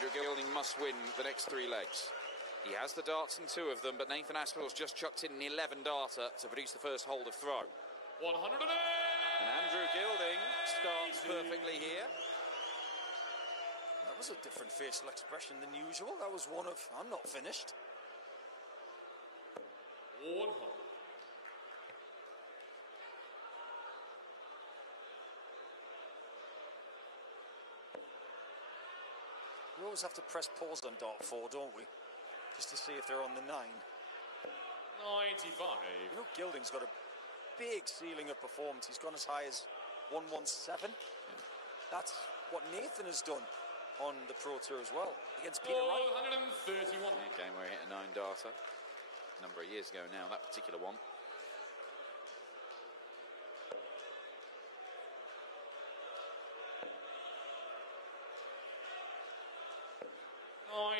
Andrew Gilding must win the next 3 legs. He has the darts in 2 of them, but Nathan Aspinall's just chucked in an 11 darter to produce the first hold of throw. 108! And Andrew Gilding starts perfectly here. That was a different facial expression than usual. That was one of, I'm not finished. 100. We always have to press pause on dart 4, don't we? Just to see if they're on the 9. 95. You know, Gilding's got a big ceiling of performance. He's gone as high as 117. That's what Nathan has done on the Pro Tour as well, against Peter Wright. 131. A game where he hit a 9 darter a number of years ago now, that particular one.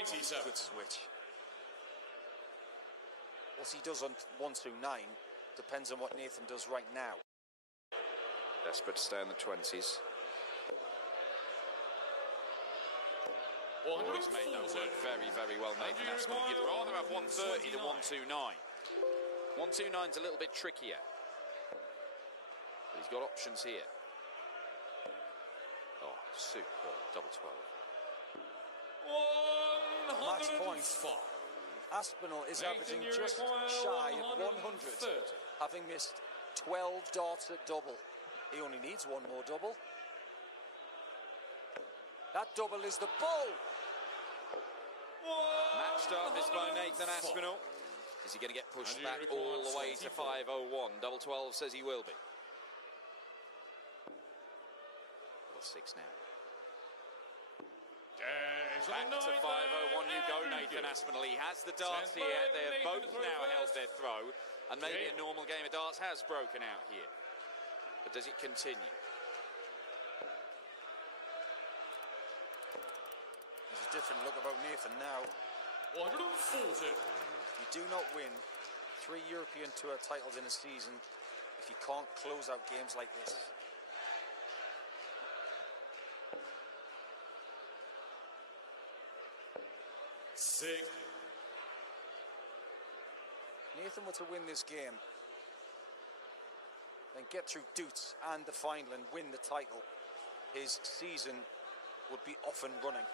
Good switch. What he does on 129 depends on what Nathan does right now. Desperate to stay in the 20s. Oh, he's made that work very, very well, Nathan Aspinall. You'd rather have 130 than 129. 129's a little bit trickier. But he's got options here. Oh, super. Double 12. Match point. Aspinall is averaging just shy of 100, having missed 12 darts at double. He only needs 1 more double. That double is the bull. Match start missed by Nathan Aspinall. Is he going to get pushed back all the way to 5:01? Double 12 says he will be. Double 6 now. Back to 5:01 you go, Nathan Aspinall. He has the darts here. They're both now held their throw. And maybe a normal game of darts has broken out here. But does it continue? There's a different look about Nathan now. 140. You do not win 3 European Tour titles in a season if you can't close out games like this. Six. Nathan were to win this game, then get through Dutes and the final and win the title, his season would be off and running.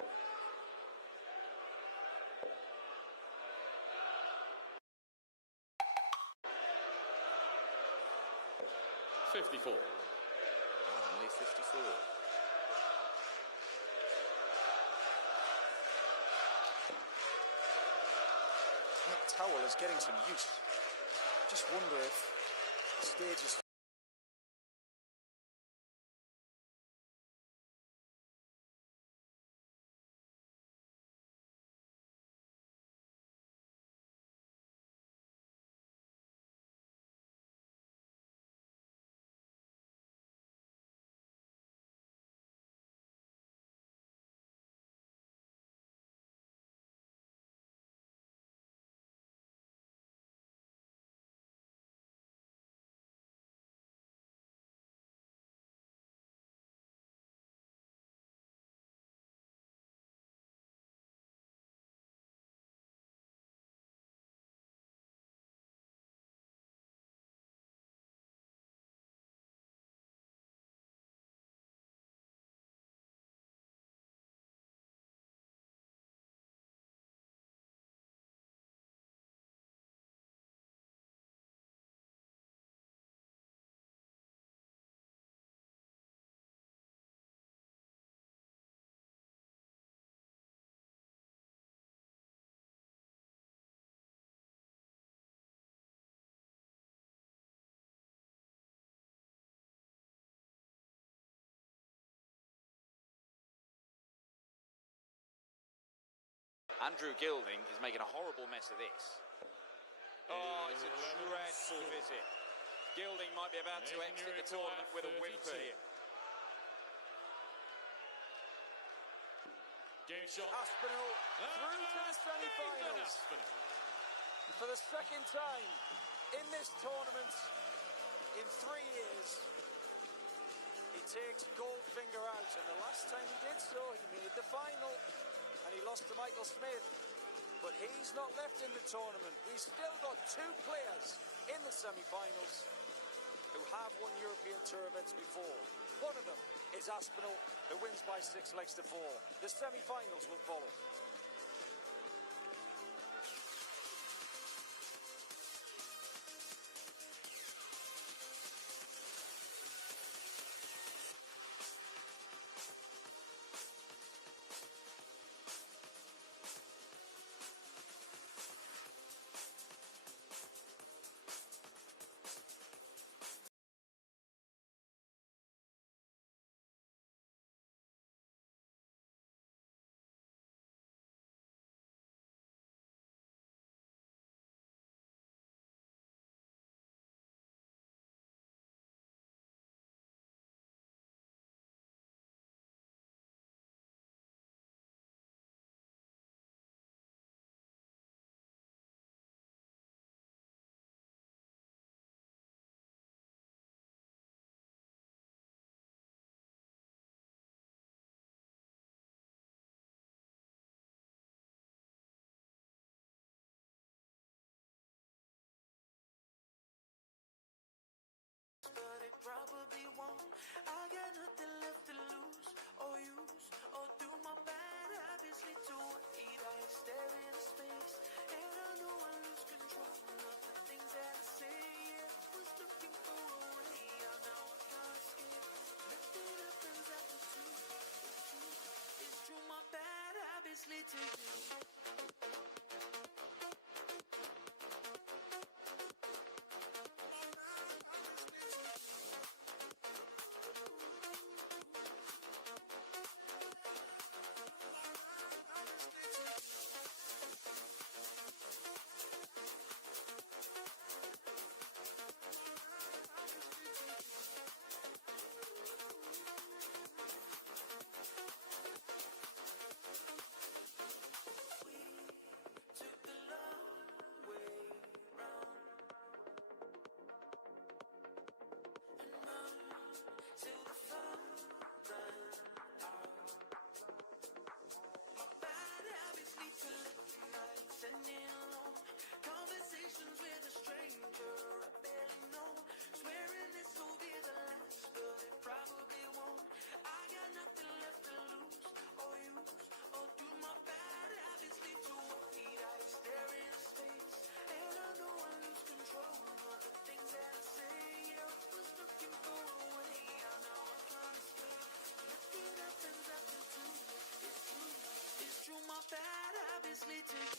$54. Only 54. That towel is getting some use. Just wonder if the stage is... Andrew Gilding is making a horrible mess of this. Oh, it's a dreadful visit. Gilding might be about to exit the tournament with a whimper here. Game shot. Aspinall through to the semi-finals. And for the second time in this tournament in 3 years, he takes Goldfinger out. And the last time he did so, he made the final. And he lost to Michael Smith. But he's not left in the tournament. We've still got two players in the semi-finals who have won European Tour events before. One of them is Aspinall, who wins by 6 legs to 4. The semi-finals will follow. But it probably won't. I got nothing left to lose or use or do my bad habits lead to wait. I stare into space and I know I lose control of the things that I say. Yeah, was looking for a way out, now I can't escape. Nothing happens after two. It's true, my bad habits lead to you. Conversations with a stranger I barely know, swearing this will be the last, but it probably won't. I got nothing left to lose or use or do. My bad habits lead to wait. I stare into space and I know I lose control of the things that I say. Yeah, I was looking for a way out, now I can't escape. Nothing happens after two. It's true, it's true, my bad habits lead to you.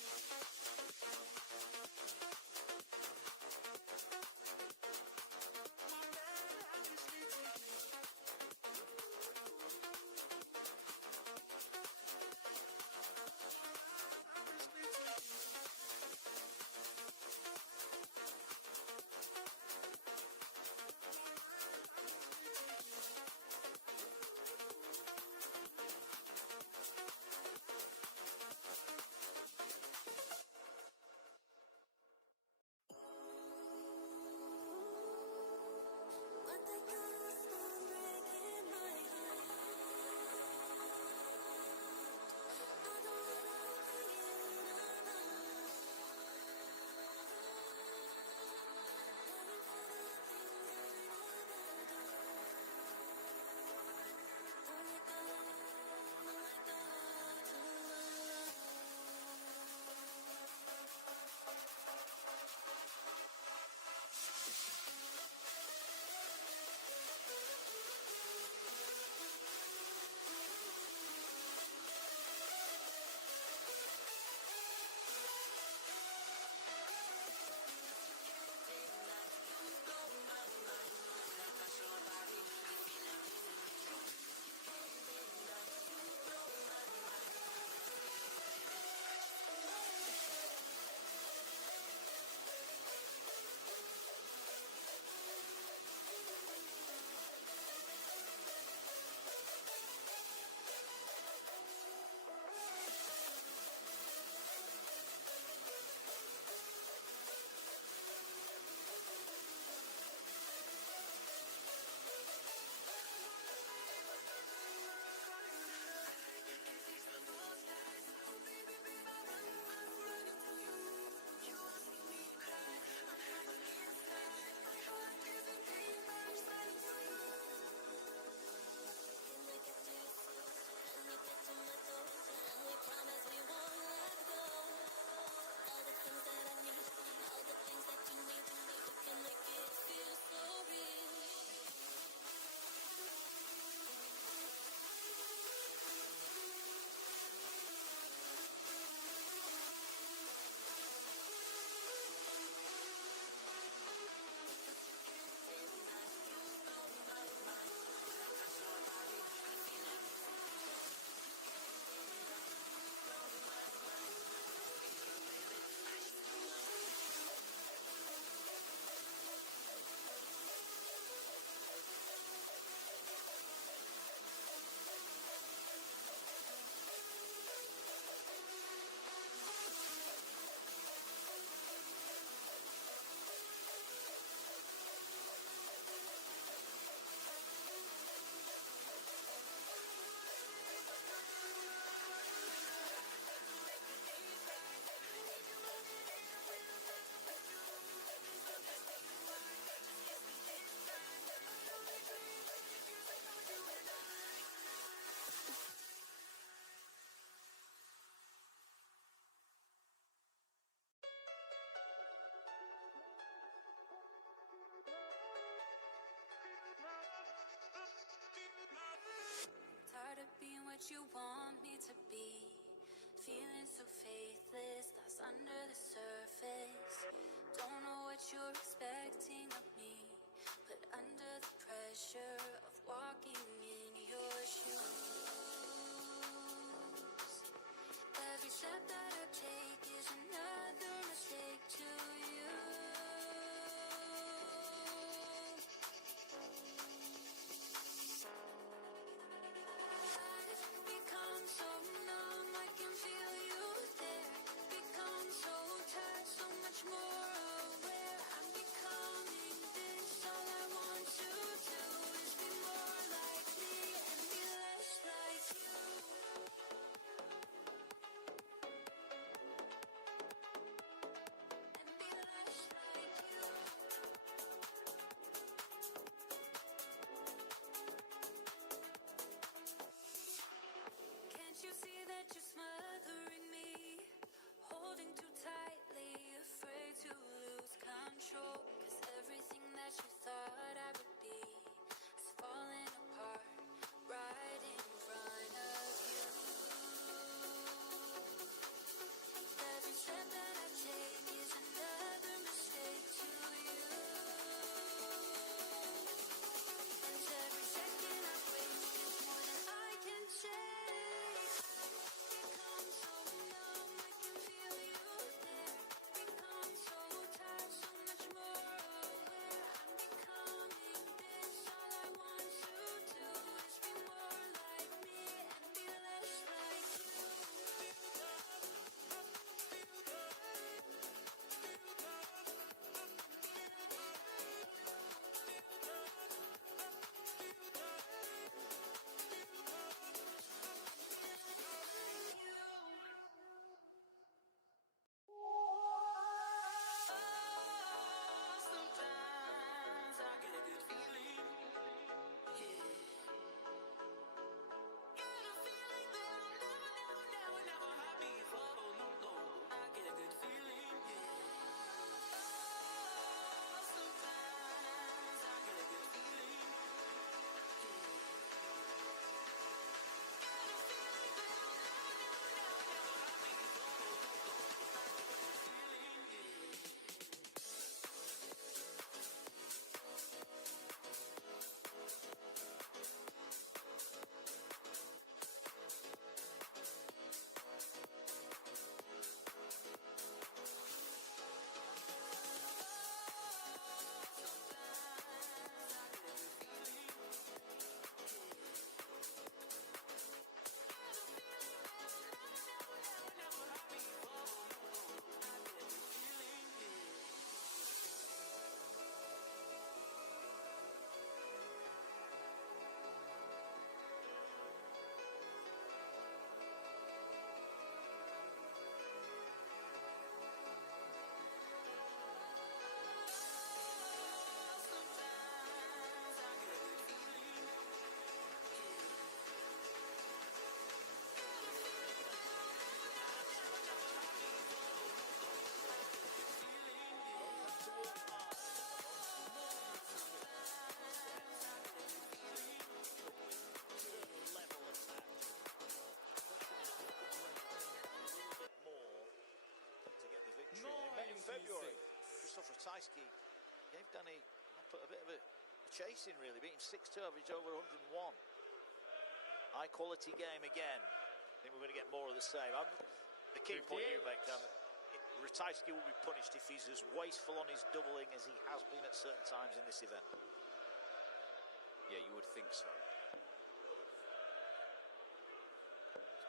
what you want me to be. Feeling so faithless, lost under the surface. Don't know what you're expecting of me, but under the pressure of walking in your shoes, every step that I take is another mistake to you. I've become so numb, I can feel you there. Become so tired, so much more aware. I'm becoming this, all I want to do is be more like me and be less like you. And be less like you. Can't you see that you're smothering me? Holding too tightly, afraid to lose control. 'Cause everything that you thought I would be is falling apart right in front of you. Every step that I take is another mistake to you. And every second I waste is more than I can take. Become so numb, I can feel you there. Become so tired, so much more aware. I'm becoming this, all I want to do is be more like me and be less like you. Sometimes I get a good feeling, yeah. Get a feeling that I'll never have before. Oh, no, no. I get a good feeling, yeah. Sometimes I get a good feeling, February, Krzysztof Ratajski gave Dany Noppert a bit of a chasing, really, beating 6-2, average over 101. High quality game again. I think we're going to get more of the same. The key point you make, Dan, Ratajski will be punished if he's as wasteful on his doubling as he has been at certain times in this event. Yeah, you would think so.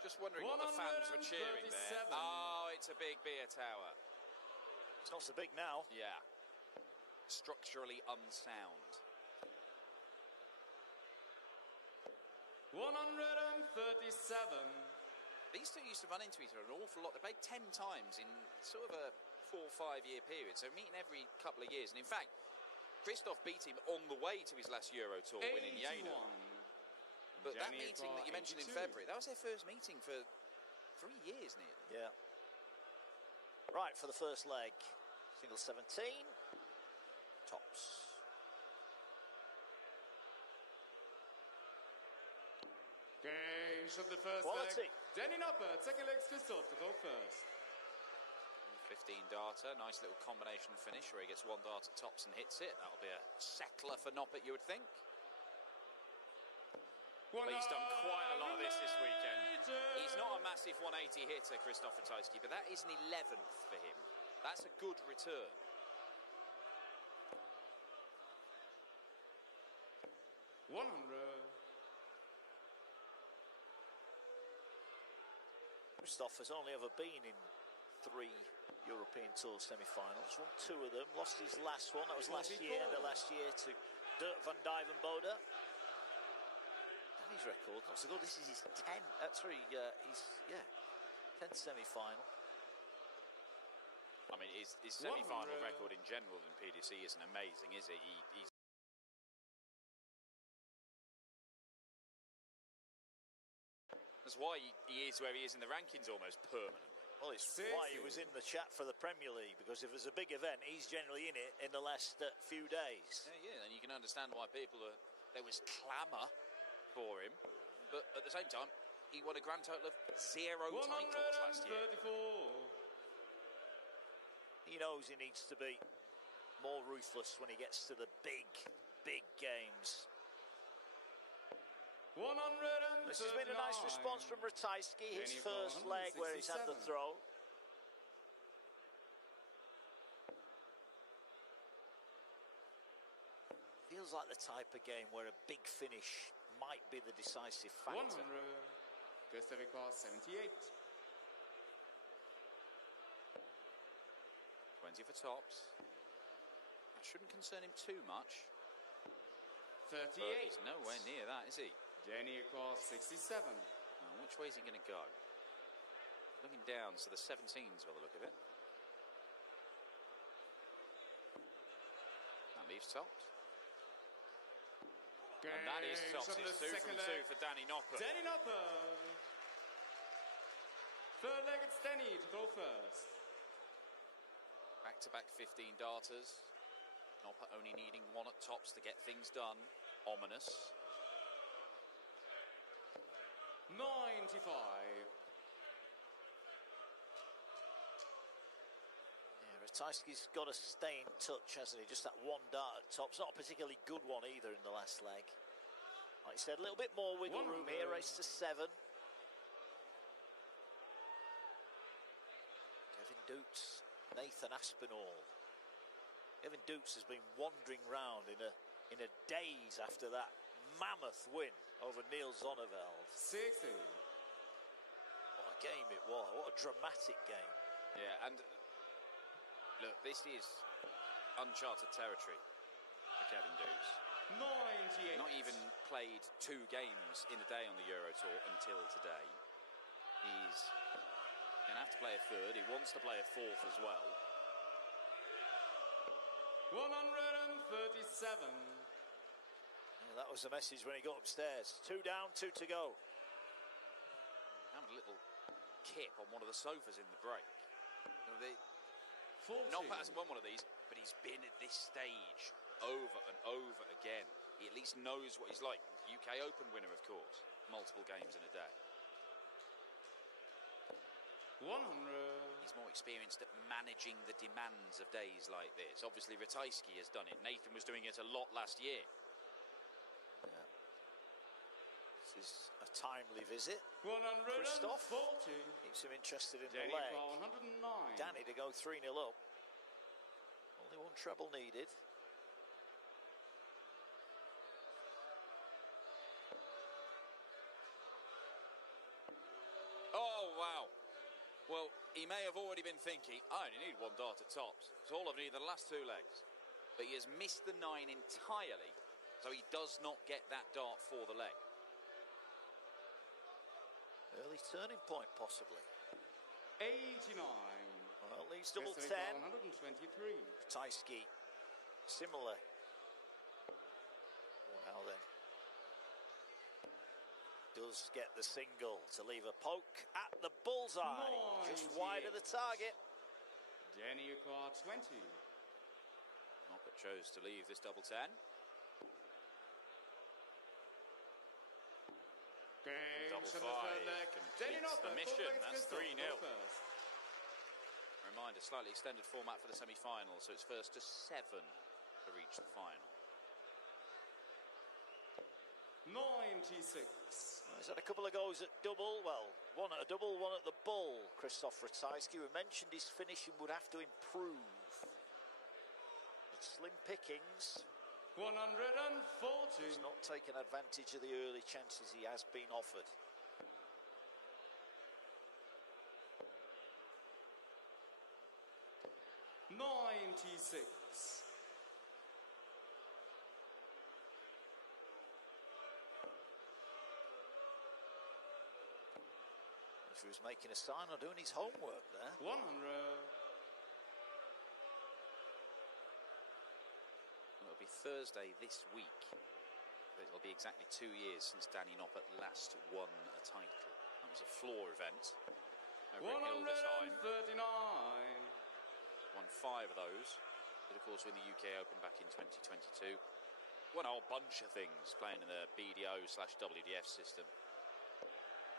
Just wondering what the fans were cheering there. Oh, it's a big beer tower. It's not so big now. Yeah. Structurally unsound. 137. These two used to run into each other an awful lot. They played 10 times in sort of a 4 or 5 year period, so meeting every couple of years. And in fact, Krzysztof beat him on the way to his last Euro Tour win in Jena. But that meeting that you mentioned in February, that was their first meeting for 3 years nearly. Yeah. Right, for the first leg, single 17, tops. Game Finish of the first Quality. leg. Dany Noppert, second leg Krzysztof to go first. 15 darter, nice little combination finish where he gets one dart at tops and hits it. That'll be a settler for Noppert, you would think. But he's done quite a lot of this weekend. He's not a massive 180 hitter, Krzysztof Ratajski, but that is an 11th for him. That's a good return. Krzysztof has only ever been in 3 European Tour semi-finals. Won 2 of them. Lost his last one. That was last year. The last year to Dirk van Dijvenbode. His record not so good. This is his 10th. He's 10th semi-final. I mean, his semi-final record in general in PDC isn't amazing, is it? He's that's why he is where he is in the rankings almost permanently. Well, it's why he was in the chat for the Premier League, because if there's a big event, he's generally in it in the last few days. Yeah, and you can understand why there was clamour for him, but at the same time, he won a grand total of 0 titles last year. He knows he needs to be more ruthless when he gets to the big games. 139. This has been a nice response from Ratajski, his first leg where he's had the throw. Feels like the type of game where a big finish might be the decisive factor. 100. Krzysztof record 78. 20 for tops. That shouldn't concern him too much. 38. But he's nowhere near that, is he? Dany record 67. Now, which way is he going to go? Looking down, so the 17s by the look of it. That leaves tops. And that is tops. It's 2 from 2 for Dany Noppert. Dany Noppert. Third leg, it's Dany to go first. Back-to-back 15 darters. Noppert only needing 1 at tops to get things done. Ominous. 95. Yeah, Ratajski's got to stay in touch, hasn't he? Just that 1 dart at tops. Not a particularly good one either in the last leg. Like I said, a little bit more wiggle room here. Race to 7. Kevin Dukes, Nathan Aspinall. Kevin Dukes has been wandering round in a daze after that mammoth win over Neil Zonneveld. 60. What a game it was. What a dramatic game. Yeah, and look, this is uncharted territory for Kevin Dukes. 98. Not even played 2 games in a day on the Euro Tour until today. He's going to have to play a 3rd. He wants to play a 4th as well. 137. Yeah, that was the message when he got upstairs. 2 down, 2 to go. Having a little kip on one of the sofas in the break. You know, Noppert hasn't won one of these, but he's been at this stage over and over again. He at least knows what he's like. UK Open winner, of course. Multiple games in a day. 100. He's more experienced at managing the demands of days like this. Obviously, Ratajski has done it. Nathan was doing it a lot last year. Yeah. This is a timely visit. 140. Keeps him interested in Dany the leg. 109. Dany to go 3-0 up. Only 1 treble needed. Oh, wow. Well, he may have already been thinking, I only need 1 dart at tops. It's all I've needed the last 2 legs. But he has missed the 9 entirely, so he does not get that dart for the leg. Early turning point, possibly. 89. Well, leaves double 10. 123. Ratajski, similar. Oh, now then. Does get the single to leave a poke at the bullseye. Just wide of the target. Dany record 20. Noppert chose to leave this double 10. range from the third leg. Dany Completes the Noppert, mission. full That's Krzysztof 3-0. first. Reminder, slightly extended format for the semi-final, so it's first to 7 to reach the final. 96. He's had a couple of goes at double. Well, one at a double, one at the bull. Krzysztof Ratajski, we mentioned his finishing would have to improve. But slim pickings. 140. He's not taken advantage of the early chances he has been offered. $96. If he was making a sign or doing his homework there. 100. It'll be Thursday this week. It'll be exactly 2 years since Dany Noppert last won a title. That was a floor event over at Hildesheim. 139. Won 5 of those. But of course, in the UK Open back in 2022. Won a whole bunch of things playing in the BDO/WDF system.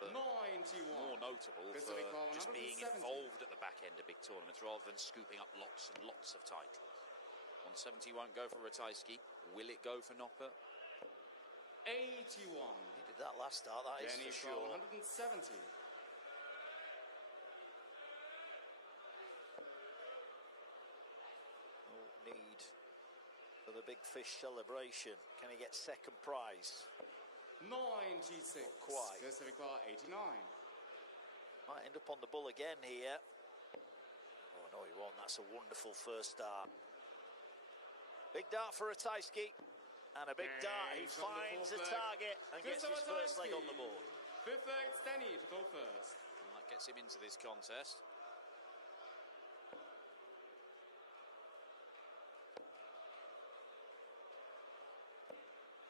But 91. more notable for just being 170. involved at the back end of big tournaments rather than scooping up lots and lots of titles. 170 won't go for Ratajski. Will it go for Noppert? 81. He did that last start, that is Dany for sure. 170. No need for the big fish celebration. Can he get second prize? 96. Not quite. This will require 89. Might end up on the bull again here. Oh no, he won't. That's a wonderful first dart. Big dart for Ratajski. And a big dart. He Range on the finds a fourth leg. target and gets his Krzysztof first leg on the Ratajski. board. Fifth leg, Dany to go first. And that gets him into this contest.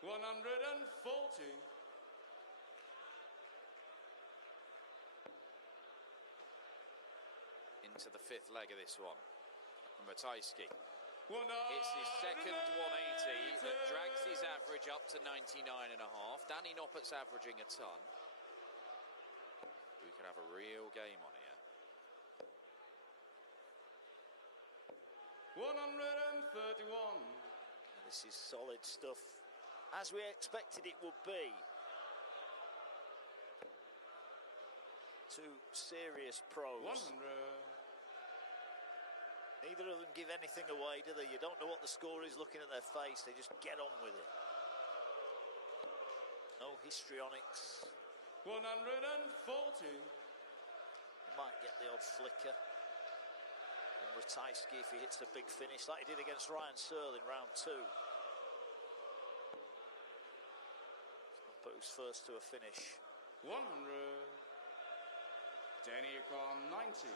$140. Into the 5th leg of this one. From Ratajski. It's It's his second 180 that drags his average up to 99.5. Dany Noppert's averaging a ton. We could have a real game on here. 131. This is solid stuff, as we expected it would be. Two serious pros. 100. Neither of them give anything away, do they? You don't know what the score is looking at their face. They just get on with it. No histrionics. 140. He might get the odd flicker. And Ratajski, if he hits a big finish like he did against Ryan Searle in round 2. But who's first to a finish? 100. Dany Noppert 90.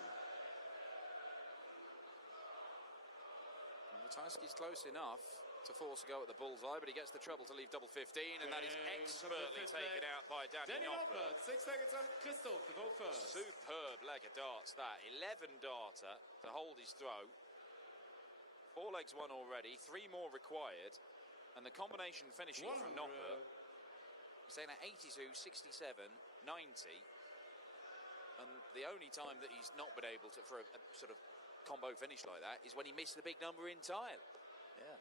Ratajski's close enough to force a go at the bullseye, but he gets the trouble to leave double 15, and that is expertly taken out by Dany Noppert. Six leg, it's Krzysztof to go first. Superb leg of darts that. 11 darter to hold his throw. 4 legs won already, 3 more required, and the combination finishing from 100. Noppert, saying at 82, 67, 90, and the only time that he's not been able to, for a sort of combo finish like that, is when he missed the big number entirely. Yeah.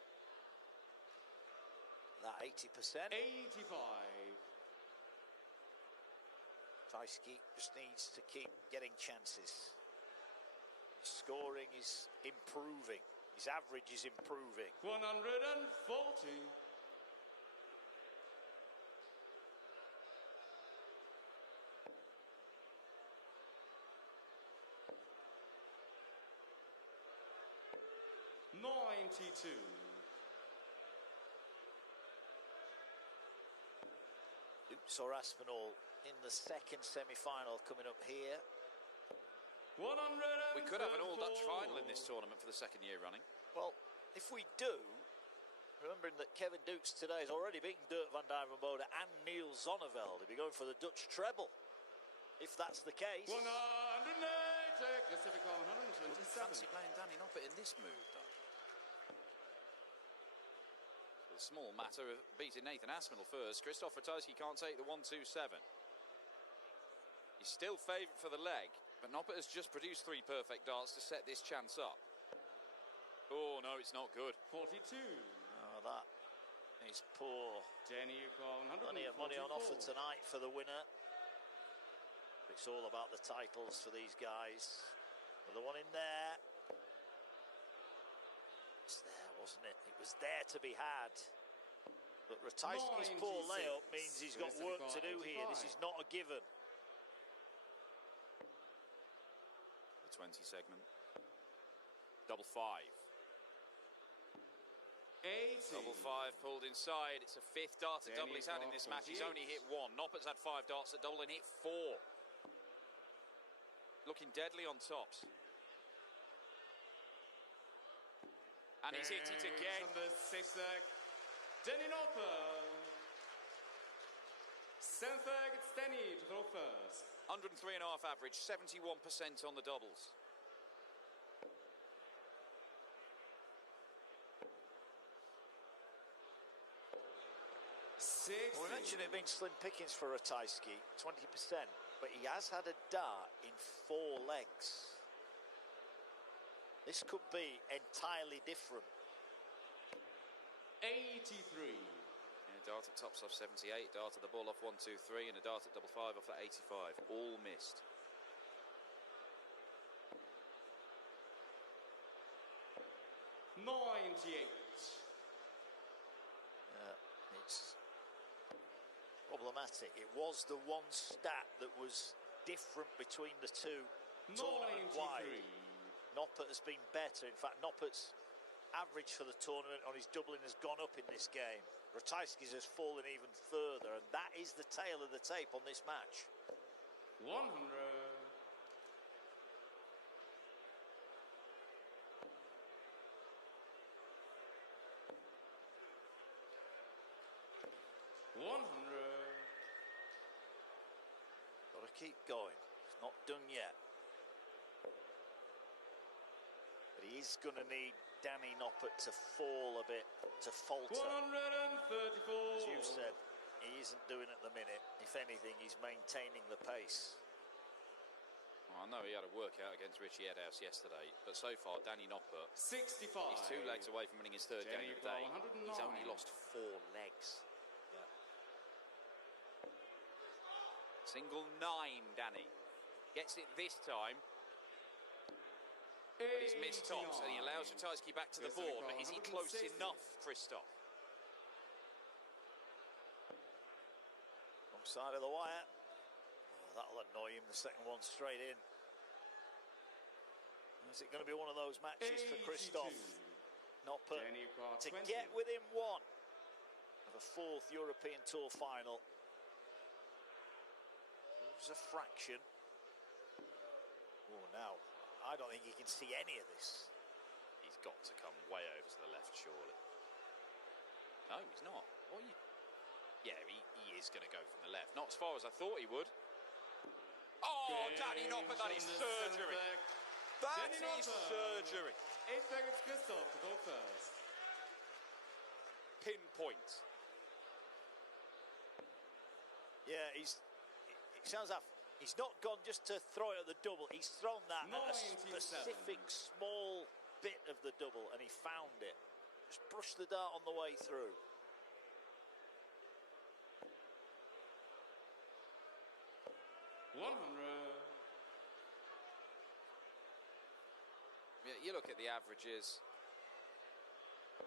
That 80%. 85. Ratajski just needs to keep getting chances. Scoring is improving. His average is improving. 140. $92. Luke Aspinall in the second semi-final coming up here. 134. We could have an all-Dutch final in this tournament for the second year running. Well, if we do, remembering that Kevin Dukes today has already beaten Dirk van Dijvenbode and Niels Zonneveld. He'll be going for the Dutch treble, if that's the case. 180. Pacific 127. Fancy playing Dany Noppert in this move, though. A small matter of beating Nathan Aspinall first. Krzysztof Ratajski can't take the 127. He's still favourite for the leg, but Noppert has just produced 3 perfect darts to set this chance up. Oh, no, it's not good. 42. Oh, that is poor. Dany, you've got Plenty of money on offer 144. tonight for the winner. It's all about the titles for these guys. Another one in there. It's there, wasn't it? It was there to be had. But Ratajski's poor 96. layup means he's got work to do here. This is not a given. The 20 segment. Double 5. 80. Double 5 pulled inside. It's a 5th dart at double he's had in this match. He's only hit 1. Noppert's had 5 darts at double and hit 4. Looking deadly on tops. And he's hit it again. From the 6th leg, Dany Noppert. 7th leg, it's Dany to throw first. 103.5 average, 71% on the doubles. Well, we mentioned it being slim pickings for Ratajski, 20%, but he has had a dart in 4 legs. This could be entirely different. 83. Yeah, dart at tops off 78, dart at the ball off 1, 2, 3, and a dart at double 5 off at 85. All missed. It's problematic. It was the one stat that was different between the two tournament-wide. Noppert has been better. In fact, Noppert's average for the tournament on his doubling has gone up in this game. Ratajski's has fallen even further, and that is the tail of the tape on this match. 100. Got to keep going. It's not done yet. But he is going to need Dany Noppert to fall a bit, to falter. 134. As you said, he isn't doing at the minute. If anything, he's maintaining the pace. Well, I know he had a workout against Richie Edhouse yesterday, but so far, Dany Noppert, 65. he's 2 legs away from winning his 3rd game of the day. 109. He's only lost 4 legs. Yeah. Single 9, Dany. Gets it this time. But he's missed tops, and he allows Ratajski back to the board. But is he close enough, Krzysztof? Wrong side of the wire. Oh, that'll annoy him, the second one straight in. Is it going to be one of those matches for Krzysztof Noppert to get within 1 of a 4th European Tour final? It was a fraction. Oh, now, I don't think he can see any of this. He's got to come way over to the left, surely. No, he's not. What are you... Yeah, he is going to go from the left. Not as far as I thought he would. Oh, Dany Noppert, that is surgery. That is surgery. 8th leg, it's Krzysztof to go first. Pinpoint. Yeah, it sounds like he's not gone just to throw it at the double. He's thrown that at a 97. specific small bit of the double, and he found it. Just brushed the dart on the way through. Yeah, you look at the averages.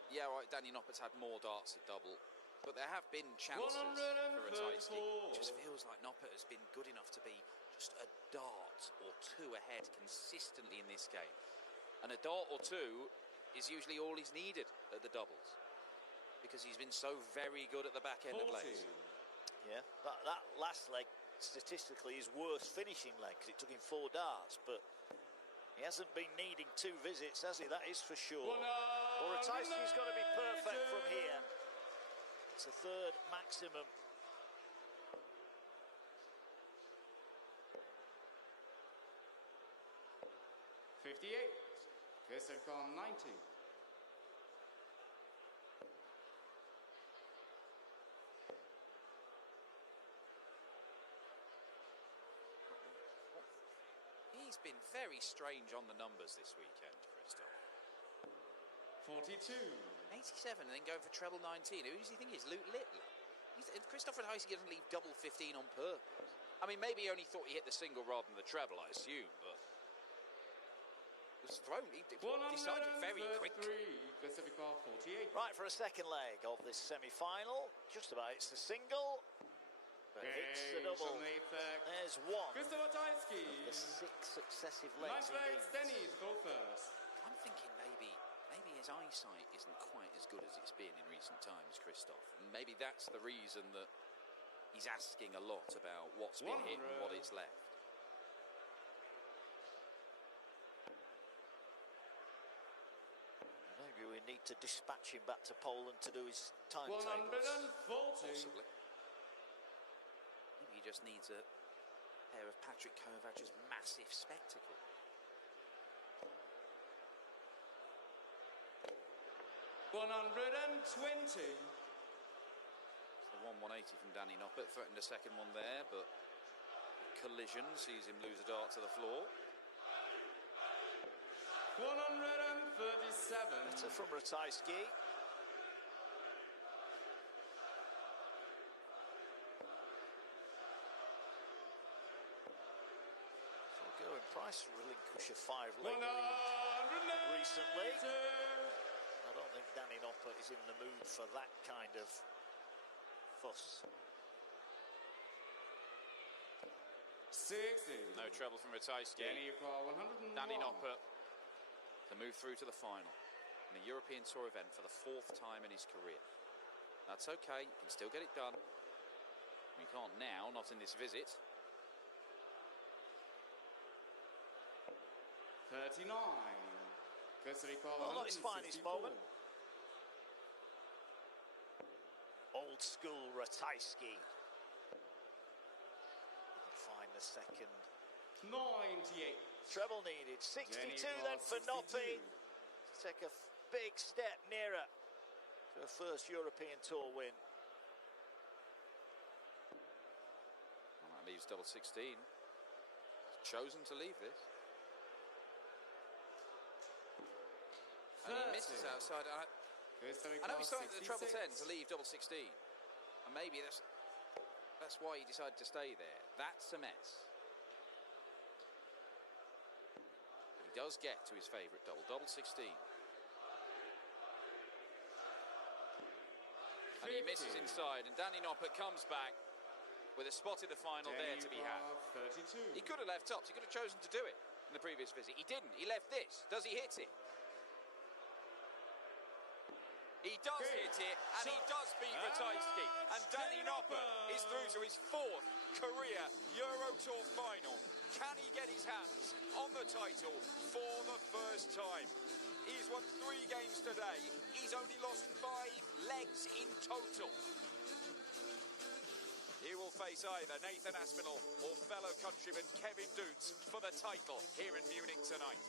Yeah, right, Dany Noppert's had more darts at double, but there have been chances for Ratajski. It just feels like Noppert has been good enough to be just a dart or 2 ahead consistently in this game. And a dart or 2 is usually all he's needed at the doubles, because he's been so very good at the back end of legs. Yeah, that last leg statistically his worst finishing leg, because it took him 4 darts, but he hasn't been needing 2 visits, has he? That is for sure. Well, Ratajski's got to be perfect from here. It's a 3rd maximum. Krzysztof 90. He's been very strange on the numbers this weekend, Krzysztof. 42. 87 and then going for treble 19. Who does he think he is? Luke Littler? Krzysztof Ratajski doesn't leave double 15 on purpose. I mean, maybe he only thought he hit the single rather than the treble, I assume, but it was thrown. He decided very quickly. 48. Right, for a second leg of this semi-final. Just about it's the single. But hits the double. There's one. Krzysztof Ratajski. The 6 successive legs. 9 legs, Dany to go first. I'm thinking maybe his eyesight isn't quite as good as it's been in recent times, Krzysztof. And maybe that's the reason that he's asking a lot about what's been hit and what it's left. Maybe we need to dispatch him back to Poland to do his timetables. 140. Possibly. Maybe he just needs a pair of Patrick Kovac's massive spectacles. 120. The 180 from Dany Noppert threatened a second one there, but collision sees him lose a dart to the floor. 137. Better from Ratajski. Going Price relinquish a 5-leg lead recently. I don't think Dany Noppert is in the mood for that kind of fuss. 60. No trouble from Ratajski. Dany Noppert to move through to the final in a European Tour event for the 4th time in his career. That's okay, you can still get it done. You can't now, not in this visit. 39. Well, not his finest moment. Old school Ratajski. Didn't find the second. 98. Treble needed. 62 then for Noppert. Take a big step nearer to a first European Tour win. Well, that leaves double 16. He's chosen to leave this. And he misses outside. I know he's starting at the treble 10 to leave double 16. And maybe that's why he decided to stay there. That's a mess. But he does get to his favourite double, double 16. And he misses inside, and Dany Noppert comes back with a spot in the final there to be had. 32. He could have left tops. He could have chosen to do it in the previous visit. He didn't. He left this. Does he hit it? He does hit it, and he does beat Ratajski. And Dany Noppert is through to his 4th career Euro Tour final. Can he get his hands on the title for the first time? He's won 3 games today. He's only lost 5 legs in total. He will face either Nathan Aspinall or fellow countryman Kevin Doots for the title here in Munich tonight.